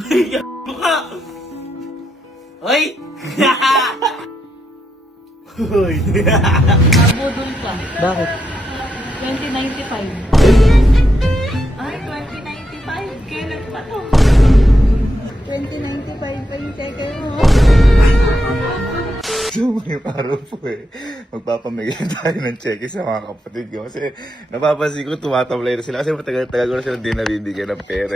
Ka! Hoy! Hoy! Nabudol ka. Bakit? 2095. Ay, 2095. Kailan pa to? 2095 pa yung cheque mo. So, ngayong araw po magpapamigay tayo ng cheque sa mga kapatid ko. Kasi napapansin ko tumatamlay na sila. Kasi matagal-tagal ko na sila hindi nabibigyan ng pera.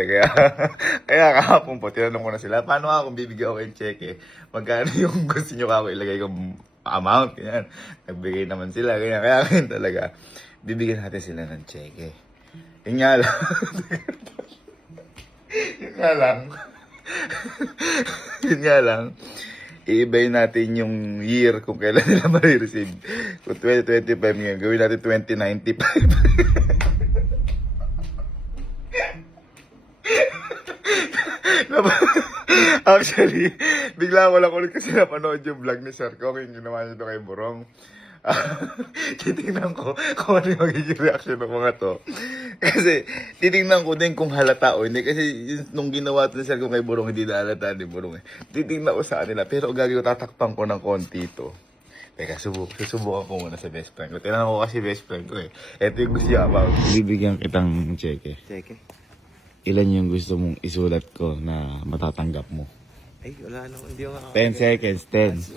Kaya kahapon po, tinanong ko na sila, paano nga kung bibigyan ko kayong cheque? Magkano yung gusto nyo ako ilagay kong amount? Ganyan. Nagbigay naman sila. Kaya ngayon talaga, bibigyan natin sila ng cheque. Yun nga lang. Yun nga lang. Yun nga lang. I-ibay natin yung year kung kailan nila ma-receive. Kung 2025 ngayon, gawin natin 2095. Actually, bigla ko lang ulit kasi napanood yung vlog ni Sir Kong, yung ginawa niya ito kay Borong. Titingnan ko kung ano yung magiging reaction ng mga to. Kasi titingnan ko din kung halata o hindi. Kasi nung ginawa ito ni Sir Kong kay Borong, hindi na halata ni Borong. Titingnan ko sa kanila. Pero gagawin ko, tatakpan ko ng konti ito. Teka, susubukan ko muna sa best friend ko. Tinanong ko kasi best friend ko Ito yung gusto niya about. Bibigyan kitang cheque. Cheque? Ilan yung gusto mong isulat ko na matatanggap mo? Ay, wala na. Hindi ako 10 seconds, 10.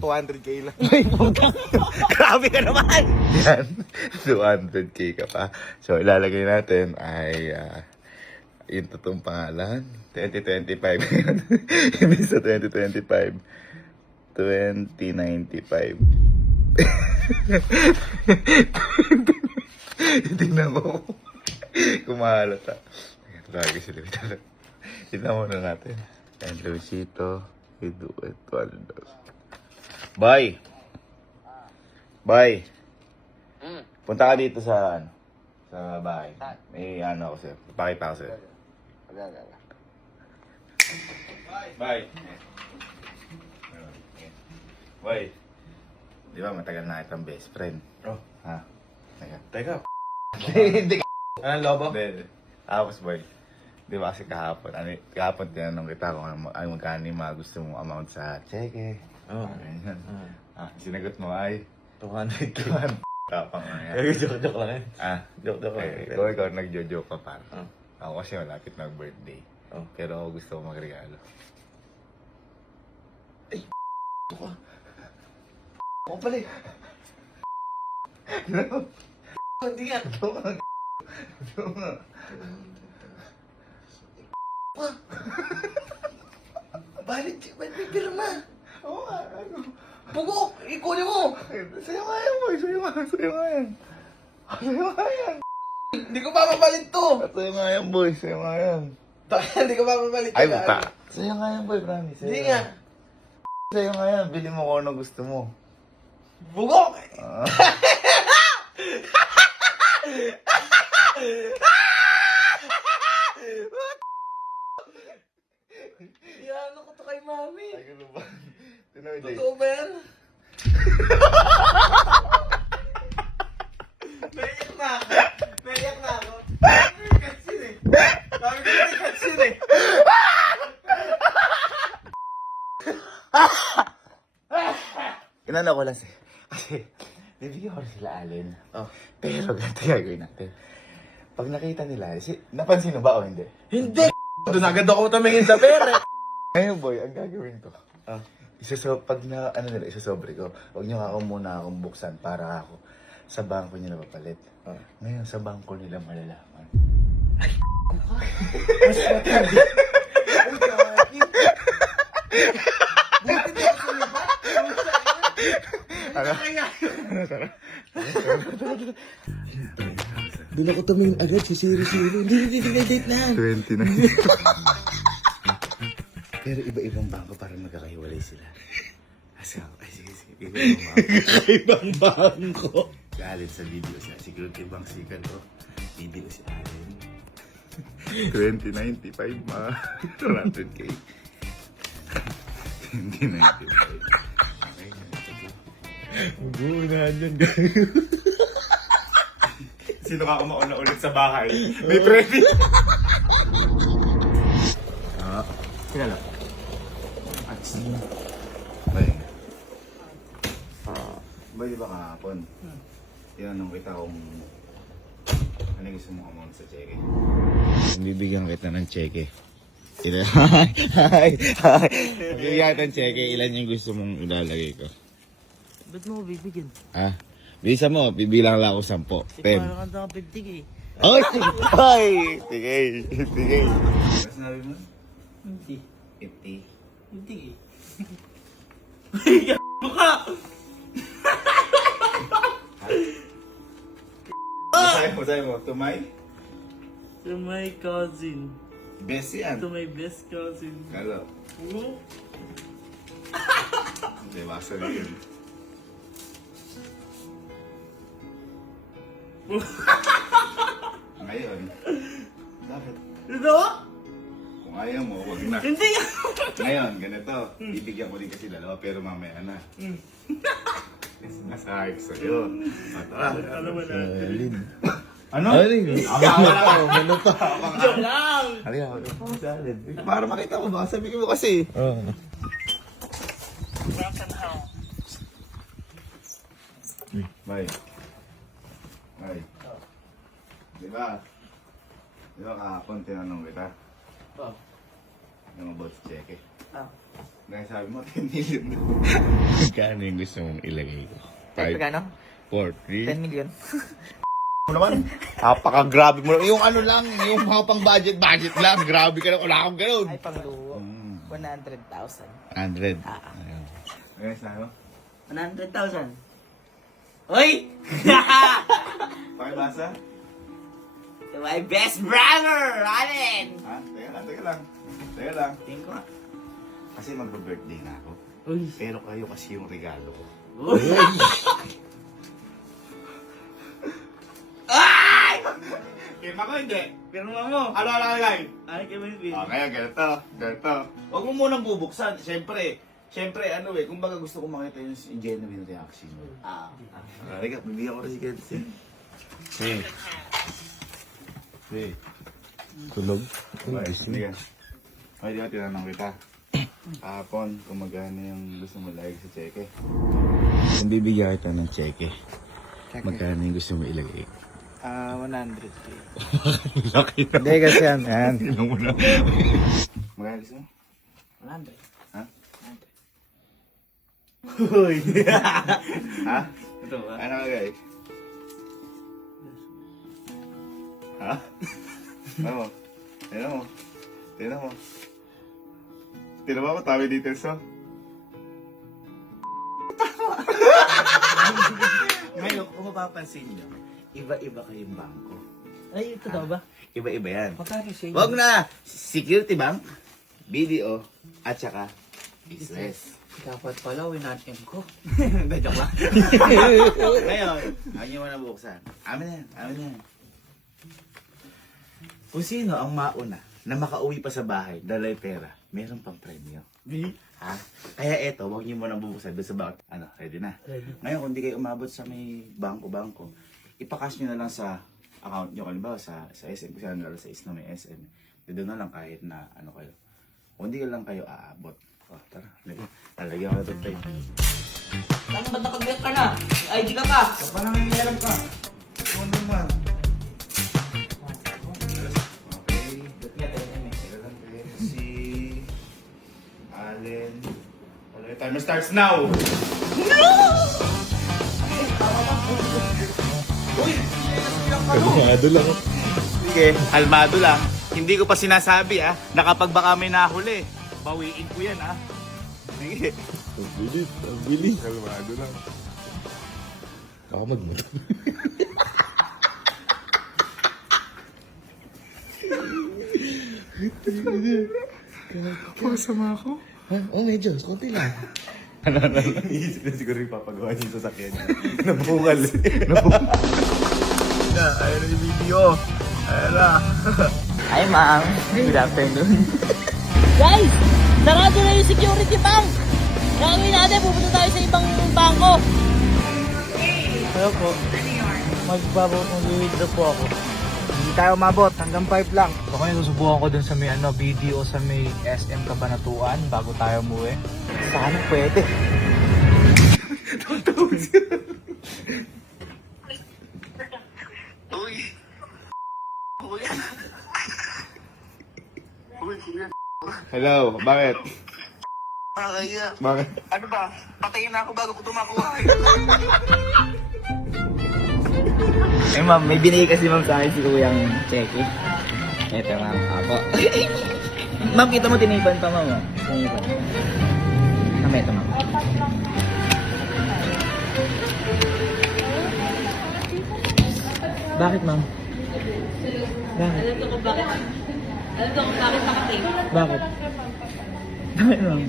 200k lang. Grabe ka naman! Yan. 200k ka pa. So, ilalagay natin ay yung totoong pangalan. 2025. Ibig sa 2025. 2095. Tingnan ko. Kumahalata. Lagi sila. Tingnan muna natin. And Luisito, Eduardo. Bye! Bye! Punta ka dito sa bahay. May ano ako sa'yo. Ipakita ko sa'yo. Bye! Bye! Di ba matagal na itang best friend? Oh. Ha? Teka. Hindi ka. Anong lobo? Hindi. Tapos boy. Di ba kasi kahapon tinanong kita kung ano magkano yung mga gusto mong amount sa cheque. Oo. Ganyan. Sinagot mo ay 200k. tapang nga yan. Joke lang Joke Okay. lang. Ikaw nagjo-joke ka pa. Ah. Ako kasi malapit na birthday. Oh. Pero ako gusto ko magregalo. Ako pala Hindi nga. Balit may pirma. Oo nga. Pugo! Ikunin mo! Sa'yo nga yan boy. Sa'yo nga yan. Sa'yo nga yan. Hindi ko papapalit to! Sa'yo nga yan boy. Sa'yo nga yan. Hindi ko papapalit to. Ay, buka. Sa'yo nga yan boy, promise. Hindi nga. Sa'yo nga yan. Bili mo kung ano gusto mo. Bugok! Yan ako to kay mami. Ay, ano ba? Tinawid ay. Totoo ba yan? Naiyak na ako. Naiyak na ako. Katsin Sabi ko na katsin Inano ko lang kasi bibigyan ko na sila Allen. Oh. Pero ganito gagawin natin. Pag nakita nila, napansin mo ba o hindi? Hindi! Doon agad ako tumingin sa pera. Ngayon boy, ang gagawin ko. Ah. Pag na, isasobre ko, huwag niyo ako muna akong buksan para ako sa bangko niyo napapalit. Ah. Ngayon, sa bangko nila malalaman. Mas matindi. Ang gagi. Buti na ako libat. Ano? Doon ako tumingin agad si Siri. Hindi date na. 29. Pero iba-ibang bangko para magkakahiwalay sila. Sige. Ibang bangko. Galit sa video siya. Siguro ibang sikat ko. Video si Allen. 2095 ma. 200k. 2095. Okay. Mag-uunahan yan, guys. Sino ka kumauna ulit sa bahay? May preview. Kilala ko. Bay. Bay, di ba kahapon? Tinanong kita kung ano gusto mong amount sa cheque. Bibigyan kita ng cheque. Ilan? Bibigyan kita ng cheque. Ilan yung gusto mong ilalagay ko? Ba't mo bibigyan? Ha? Bisa mo, bibilang lang ako 10. 10. Parang kanta ka 50 eh. Ay! Ay! Sige! Sige! Ano sinabi mo? 50. 50. 50 eh. Ay, mo ka! Masahe mo, to my To my cousin. best yan. To my best cousin. Kalo. Oo. Hindi, basa na yun. Ngayon, bakit? Ito? Kung ayaw mo, wag na. Hindi! Ngayon, ganito. Bibigyan ko din kasi dalawa, pero mamaya na. Nasa hype sa'yo. Tara. Ano mo na? Ano? Ano to? Joke lang! Halika, para makita mo ba? Sabi ko mo kasi. Bye. Bye. Diba? Diba kahapon tinanong kita? Oh. Yung about sa cheque. Ah. Dahil sabi mo, 10 million. Magkano yung gusto mong ilagay ko? Pagkano? 4, 10 million. mo naman. Napaka-grabe mo naman. Yung ano lang, yung mga pang budget lang. Grabe ka lang. Wala akong ganun. Ay, pangluho. 100,000. 100. Ayun. Ayun, sa'yo? 100,000. Uy! Pakibasa? To my best brother, Allen! Ha? Teka lang. Teka lang. Tingin ko nga. Kasi magpa-birthday na ako. Uy! Pero kayo kasi yung regalo ko. Uy! Ay! Pirma ko hindi. Pirma mo. Ano nakalagay? Ay, kaya mo yung Kaya ganito. Huwag mo munang bubuksan. Siyempre, ano kumbaga gusto ko makita yung genuine reaction mo. Halika, bibigyan ko rin si Kenzie. Hey. Tulog? Halika. Ay, di ba tinanong kita? Kahapon, kung magkano yung gusto mo lagay sa cheque. Kung bibigyan kita ng cheque, magkano yung gusto mo ilagay? 100k. Laki na. Hindi kasi yan. Ilang mo na. Magkano gusto mo? 100. Ha? 100. Uy! Ha? Ito ba? Ano lagay? Ha? Ano mo? Tignan mo. Tignan mo. Tignan mo ako, tawid details mo. Ngayon, kung mapapansin nyo, iba-iba kayong bangko. Ay, ito daw ba? Iba-iba yan. Magkano siya? Wag na! Security Bank, BDO, at saka business. Dapat pala, winatin ko. Hindi, joke lang. Ngayon, ayaw nyo na buksan. Amin na yan. Kung sino ang mauna na makauwi pa sa bahay, dalay pera, meron pang premyo. Ha? Kaya eto, huwag nyo muna bubuksan doon sa bangko. Ano, ready na? Ready. Ngayon, kung di kayo umabot sa may bangko-bangko, ipakas nyo na lang sa account nyo. Halimbawa sa SM, kasi ano lang sa is na may SM. Doon na lang kahit na ano kayo. Kung di ka lang kayo aabot. O, tara. Lalagyan ko na ito tayo. Saan ba't nakag-get ka na? May ID ka pa? So, paano may meron ka? Ano naman? Okay. Teka lang, si Allen. Okay, timer starts now! Kalmado lang. Sige, kalmado lang. Hindi ko pa sinasabi na kapag baka may nahuli, bawiin ko yan Sige. Ang bilis. Kalmado lang. Baka magmata. Pasama ako? Ha? Oo, medyo. Kunti lang. Ano? Iisip na siguro yung papagawa niyo sa sakyan niya. Nabungal. Ayan na yung video. Ayan na. Hi, ma'am. Good afternoon. Guys, sarado na yung security bank. Gagawin natin, pupunta tayo sa ibang bangko. Hello po. Mag-withdraw po ako. tayo umabot, hanggang 5 lang. So kung susubukan ko dun sa may BDO sa may SM Cabanatuan bago tayo umuwi. Sana pwede. Hello, bakit? Bakit? Ano ba? Patayin na ako bago ko tumakuha. Eh ma'am, may binigay kasi ma'am sa akin si Kuyang Cheque. Eto ma'am, apo. Ma'am, kita mo tinipan pa ma'am. Tinipan. Ma'am, eto ma'am. Bakit ma'am? Bakit? Alam ko kung bakit. Alam ko kung bakit nakatake. Bakit? Bakit ma'am?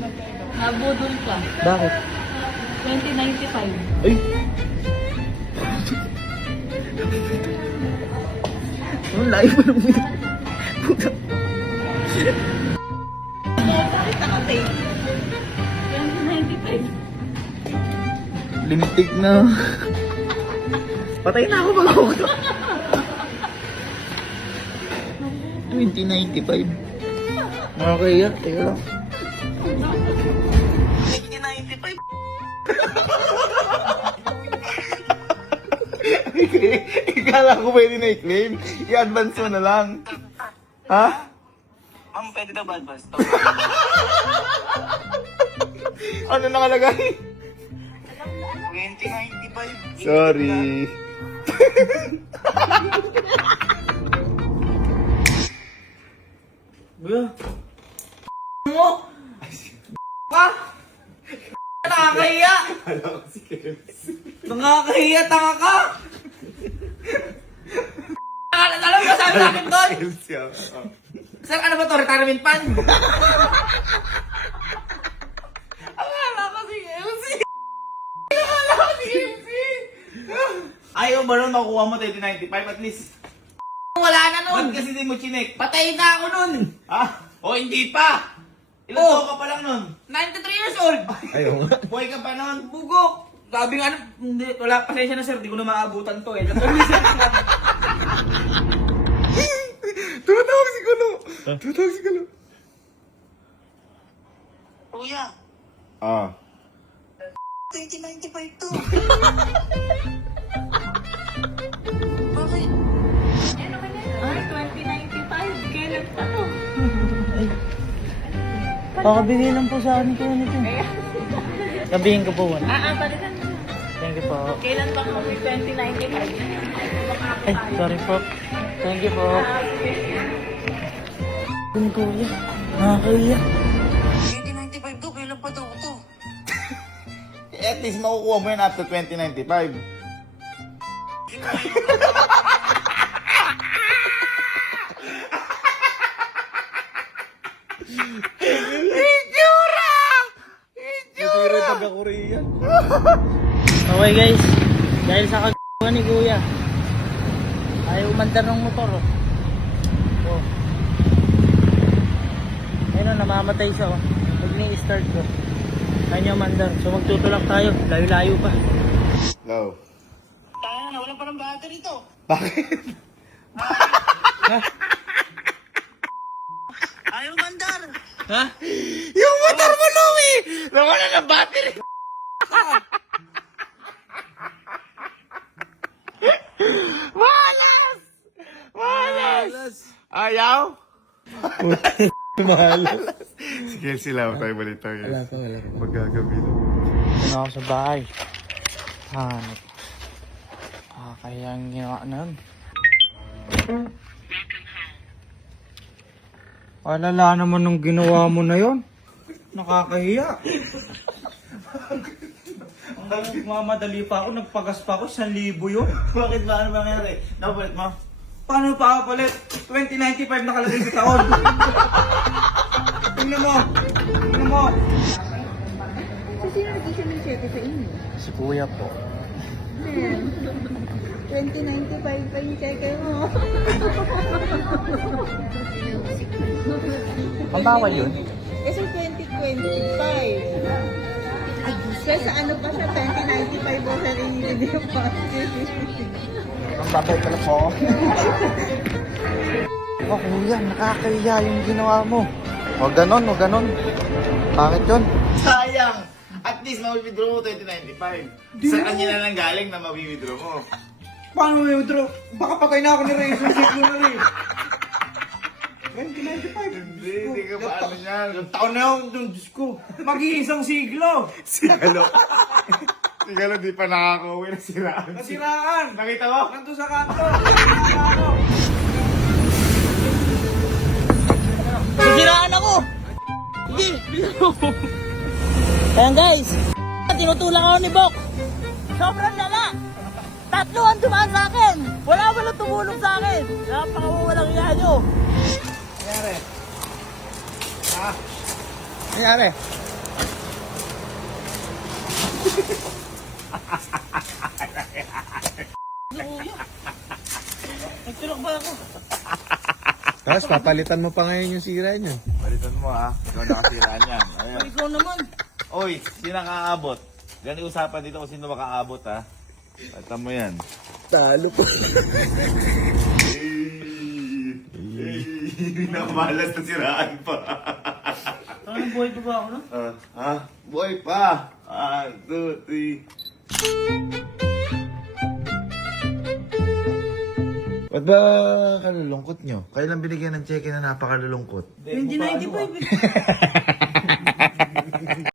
Nabudol ka. Bakit? 2095. Ay! Ang layo pa ng video. Puta. Bakit nakatake? 2095. Limitig na. Patay na ako pag ako. 2095. Okay, yan. Teka lang. 1995. Ikala ko pwede na i-claim. I-advance mo na lang. Ha? Ma'am, pwede daw ba advance to? Ano nakalagay? 2095. Sorry. Kuya. Mo? Pa? Nakakahiya! Nakakahiya, tanga ka! Alam mo, sabi sa akin doon? Sir, ano ba to? Retirement fund? Akala ko si MC! Akala ko si MC! Ayaw ba nun makuha mo 2095 at least? Wala na nun! Ba't kasi di mo chinek? Patay na ako nun! Ha? O hindi pa! Ilan Oh. taon ka pa lang nun? 93 years old! Ayaw nga. Buhay ka pa nun? Bugok! Sabi nga, hindi, wala, pasensya na sir, di ko na maabutan to eh. Tumatawag si Kulo. Tumatawag si Kulo. Kuya, Ah. 2095 to. Bakit? Ay, 2095. Kailan pa to? Pakabigay lang po sa akin ko nito. Sabihin ko po wala. Balikan mo. Thank you po. Kailan pa mo? 2095. Ay, sorry po. Thank you po. Kung kuya, nakakaiyak. 2095 to. Kailan pa daw to? At least makukuha mo yan after 2095. Itsura! taga-Korea. Okay guys, dahil sa kagawa ni kuya, ayaw umandar ng motor. Oh. Ayun o, namamatay siya oh. Pag ni-start ko, ayaw niya umandar. So magtutulak tayo, layo-layo pa. Go. Tayo na, wala pa ng battery to. Bakit? Ayaw mandar. Ha? Yung motor mo, Louie! Nawala ng battery! Malas! Malas! Ayaw? Malas. Sige, sila tayo balik tayo. Wala pa. Magagabi lang. Ano ako sa bahay? Hanap. Kaya ang ginawa na yun. Alala naman nung ginawa mo na yun. Nakakahiya. Mamadali pa ako, nagpagas pa ako, 1,000 yun. Bakit ba? Ano ba nangyari? Napapalit mo? Paano pa ako palit? 2095 nakalagay sa taon. Tingnan mo. Tingnan mo. So, sino nag-issue ng cheque sa inyo? Si kuya po. 2095 pa yung cheque mo. Ang bawal yun? Eh, so 2025. Ay, Sir, sa ano pa siya? 2095 po siya i-review pa. Ang babay pala po. Oh, kuya, nakakahiya yung ginawa mo. Huwag ganon, huwag ganon. Bakit yun? Sayang! At least mawithdraw mo 2095. Sa kanya na lang galing na mawithdraw mo. Paano may withdraw? Baka patay na ako ni Ray. Sunsik mo na rin. 2095. Hindi ka pa ano yan. Ilang taon na yun doon, Diyos ko. Mag-iisang siglo. Sigalo. Sigalo di pa nakaka-uwi na siraan. Nasiraan. Nakita mo? Nandun sa kanto. Sisiraan ako! Hindi! Ayan guys, tinutulak ako ni Bok. Sobrang lala! Tatlo ang dumaan sa akin! Wala tumulong sa akin! Napakawalang iya nyo! Nangyari? Nagtulak ba ako? Tapos papalitan mo pa ngayon yung sira niyo. Balitan mo ha. Ikaw nakasiraan yan. Ayan. Ikaw naman! Oy, sino nakaabot? Ganun usapan dito kung sino makaabot ha. Balitan mo yan. Talo ko. Namalas na siraan pa. Anong buhay pa ba ako no? Ha? Boy pa! 1, 2, 3. Ba't ba kalulungkot nyo? Kailan binigyan ng cheque na napakalulungkot? 2095 eh.